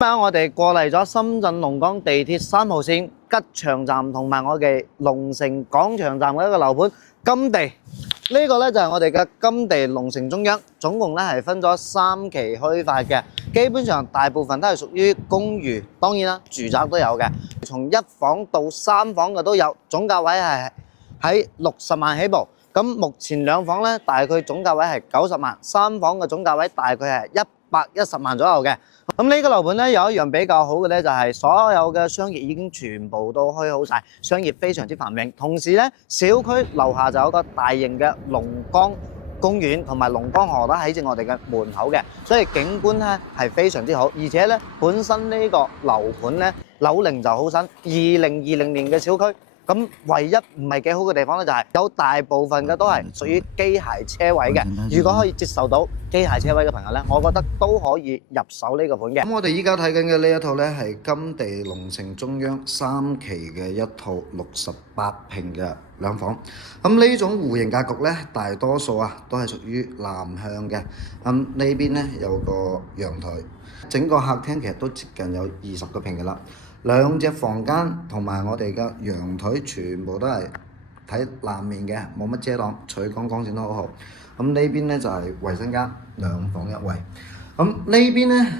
今晚我哋過嚟咗深圳龍崗地鐵3號線吉祥站同埋我哋龍城廣場站嘅一個樓盤金地。呢個咧就係我哋嘅金地龍城中央，總共咧係分咗3期開發嘅，基本上大部分都係屬於公寓，當然啦，住宅都有嘅，從1房到3房嘅都有，總價位係喺60萬起步。咁目前2房咧，大概總價位係90萬，3房嘅總價位大概係110萬左右嘅。咁呢個樓盤咧有一樣比較好嘅咧，就係所有嘅商業已經全部都開好晒，商業非常之繁榮。同時咧，小區樓下就有個大型嘅龍崗公園同埋龍崗河都喺正我哋嘅門口嘅，所以景觀咧係非常之好。而且咧，本身呢個樓盤咧樓齡就好新，2020年嘅小區。咁唯一唔係幾好嘅地方咧，就係有大部分嘅都係屬於機械車位嘅。如果可以接受到機械車位嘅朋友咧，我覺得都可以入手呢個盤嘅。咁我哋依家睇緊嘅呢一套咧係金地龍城中央3期嘅一套68平嘅2房。咁呢種戶型格局咧，大多數都係屬於南向嘅。咁呢邊咧有個陽台，整個客廳其實都接近有20個平嘅啦。2隻房間同埋我哋嘅陽台全部都係睇南面嘅，冇乜遮擋，採光光線都好好。咁呢邊咧就係衞生間，2房1衛。咁呢邊咧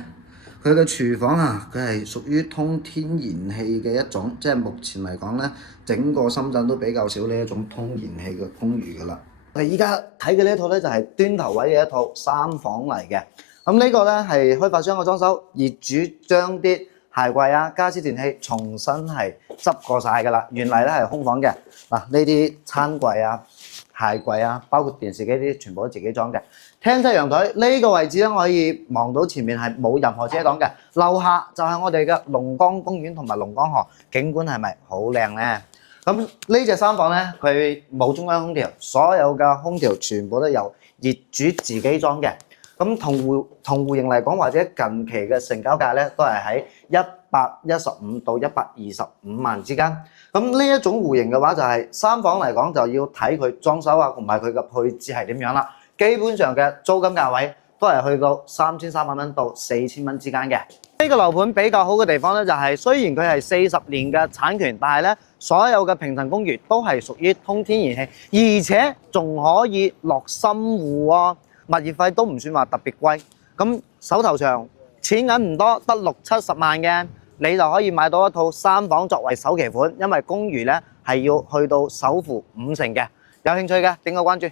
佢嘅廚房佢係屬於通天然氣嘅一種，即係目前嚟講咧，整個深圳都比較少呢一種通燃氣嘅公寓噶啦。我哋依家睇嘅呢一套咧就係端頭位嘅一套3房嚟嘅。咁呢個咧係開發商嘅裝修，業主將啲鞋櫃家私電器重新係執過晒㗎啦，原嚟咧係空房嘅。嗱，呢啲餐櫃鞋櫃包括電視機啲全部都自己裝嘅。廳側陽台呢個位置咧，我可以望到前面係冇任何遮擋嘅。樓下就係我哋嘅龍崗公園同埋龍崗河，景觀係咪好靚咧？咁呢隻3房咧，佢冇中央空調，所有嘅空調全部都由業主自己裝嘅。咁同戶型嚟講，或者近期嘅成交價咧，都係喺115到125萬之間。咁呢一種戶型嘅話，就係3房嚟講就要睇佢裝修同埋佢嘅配置係點樣啦。基本上嘅租金價位都係去到3300蚊到4000蚊之間嘅。呢個樓盤比較好嘅地方咧，就係雖然佢係40年嘅產權，但係咧所有嘅平層公寓都係屬於通天然氣，而且仲可以落深戶喎。物業費都唔算話特別貴，咁手頭上錢銀唔多，得60-70萬嘅，你就可以買到一套3房作為首期款，因為公寓咧係要去到首付50%嘅。有興趣嘅點個關注。